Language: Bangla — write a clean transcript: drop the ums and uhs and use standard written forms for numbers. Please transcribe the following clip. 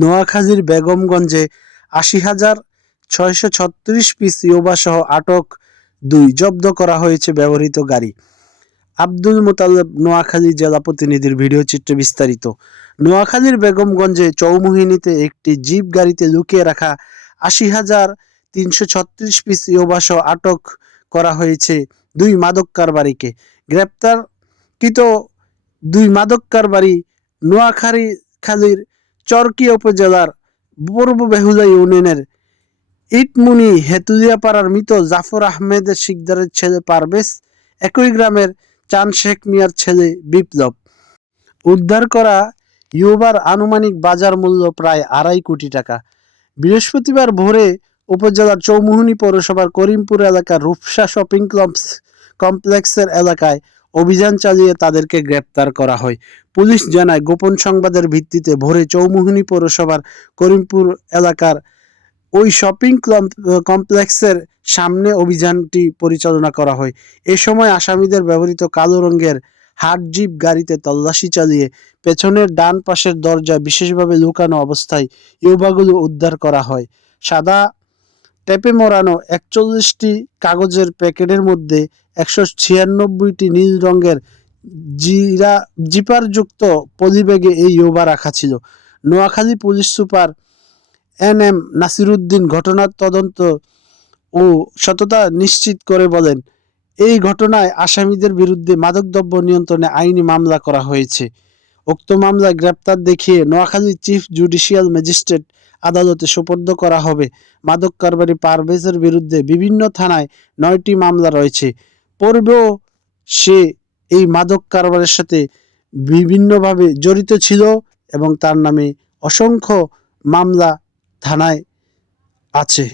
নোয়াখালীর বেগমগঞ্জে ৮০,৬৩৬ পিস ইয়াবাসহ আটক ২, জব্দ করা হয়েছে ব্যবহৃত গাড়ি। আব্দুল মোতালেব, নোয়াখালী জেলা প্রতিনিধির ভিডিও চিত্রে বিস্তারিত। নোয়াখালীর বেগমগঞ্জে চৌমুহনীতে একটি জিপ গাড়িতে লুকিয়ে রাখা ৮০,৩৩৬ পিস ইয়াবাসহ আটক করা হয়েছে ২ মাদক কারবারিকে। গ্রেপ্তারকৃত ২ মাদক কারবারি নোয়াখালীর চরকিয়া উপজেলার পূর্ব বেহুলা ইউনিয়নের ইটমুনি হেতুলিয়াপাড়ার মৃত জাফর আহমেদ শিকদারের ছেলে পারভেজ, একই গ্রামের চান শেখ মিয়ার ছেলে বিপ্লব। উদ্ধার করা ইয়াবার আনুমানিক বাজার মূল্য প্রায় ২.৫ কোটি টাকা। বৃহস্পতিবার ভোরে উপজেলার চৌমুহনী পৌরসভার করিমপুর এলাকার রূপসা শপিং কমপ্লেক্সের এলাকায় অভিযান চালিয়ে তাদেরকে গ্রেপ্তার করা হয়। পুলিশ জানায়, গোপন সংবাদের ভিত্তিতে ভোরে চৌমুহনী পৌরসভার করিমপুর এলাকার ওই শপিং কমপ্লেক্সের সামনে অভিযানটি পরিচালনা করা হয়। এ সময় আসামিদের ব্যবহৃত কালো রঙের হাট জিপ গাড়িতে তল্লাশি চালিয়ে পেছনের ডান পাশের দরজায় বিশেষভাবে লুকানো অবস্থায় ইয়াবাগুলো উদ্ধার করা হয়। সাদা টেপে মোড়ানো ৪১টি কাগজের প্যাকেটের মধ্যে ১৯৬টি নীল রঙের জিপারযুক্ত পলিব্যাগে এই ইয়াবা রাখা ছিল। Noakhali police super NM Nasiruddin ঘটনার তদন্ত ও সততা নিশ্চিত করে বলেন, এই ঘটনায় আসামিদের বিরুদ্ধে মাদকদ্রব্য নিয়ন্ত্রণে আইনি মামলা করা হয়েছে। উক্ত মামলায় গ্রেপ্তার দেখিয়ে নোয়াখালী চিফ জুডিশিয়াল ম্যাজিস্ট্রেট আদালতে সোপর্দ করা হবে। মাদক কারবারি পারভেজের বিরুদ্ধে বিভিন্ন থানায় ৯টি মামলা রয়েছে। পূর্বেও সে এই মাদক কারবারের সাথে বিভিন্নভাবে জড়িত ছিল এবং তার নামে অসংখ্য মামলা থানায় আছে।